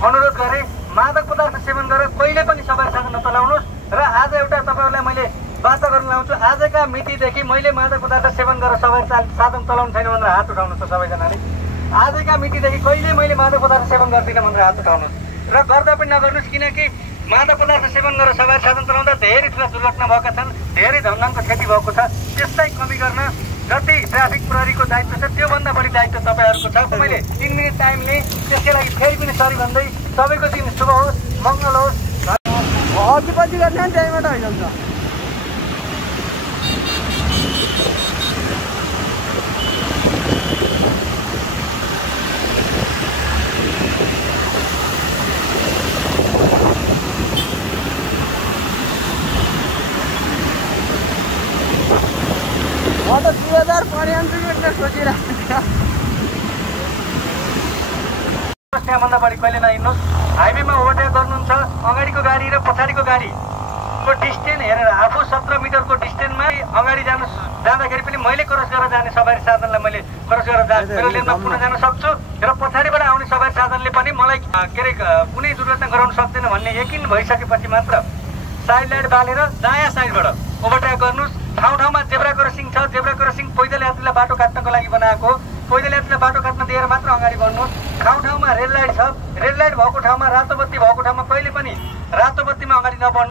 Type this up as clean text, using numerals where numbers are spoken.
अनुरोध गरेँ मादक पदार्थ सेवन गरेर कहिले पनि सवारी साधन नचलाउनुहोस्। र आज एउटा तपाईँहरूलाई मैले वार्ता गर्न लाउँछु, आजका मितिदेखि मैले मादक पदार्थ सेवन गरेर सवारी साधन चलाउनु छैन भनेर हात उठाउनुहोस् त सबैजनाले। आजका मितिदेखि कहिले मैले मादक पदार्थ सेवन गर्दिनँ भनेर हात उठाउनुहोस् र गर्दा पनि नगर्नुहोस्, किनकि मादक पदार्थ सेवन गरेर सवारी साधन चलाउँदा धेरै ठुला दुर्घटना भएका छन्, धेरै धनजनको क्षति भएको छ। त्यसलाई कमी गर्न जति ट्राफिक प्रहरीको दायित्व छ त्योभन्दा बढी दायित्व तपाईँहरूको छ। मैले 3 मिनट टाइम लिएँ, त्यसकै लागि फेरि पनि सरी भन्दै सबैको दिन शुभ होस्, मङ्गल होस्। पछि गर्छ नि त्यहीँबाट भइहाल्छ। म त 2000 पर्यन्त सोचिरहेको थिएँ। त्यहाँभन्दा बढी कहिले नहिँड्नुहोस्। हाइवेमा ओभरटेक गर्नुहुन्छ, अगाडिको गाडी र पछाडिको गाडीको डिस्टेन्स हेरेर आफू 17 मिटरको डिस्टेन्समा अगाडि जाँदाखेरि पनि मैले क्रस गरेर जाने सवारी साधनलाई मैले क्रस गरेर मेरो लेनमा पुनः जान सक्छु र पछाडिबाट आउने सवारी साधनले पनि मलाई कुनै दुर्घटना गराउन सक्दैन भन्ने यकिन भइसकेपछि मात्र साइड लाइट बालेर दायाँ साइडबाट ओभरटेक गर्नुहोस्। ठाउँ-ठाउँमा जेब्रा क्रसिङ छ, जेब्रा क्रसिङ पैदल यात्रीलाई बाटो काट्नको लागि बनाएको हो, पैदल यात्रीलाई बाटो काट्न दिएर मात्र अगाडि बढ्नुहोस्। ठाउँ-ठाउँमा रेड लाइट छ, रेड लाइट भएको ठाउँमा, रातो बत्ती भएको ठाउँमा कहिले पनि रातो बत्तीमा अगाडि नबढ्नु।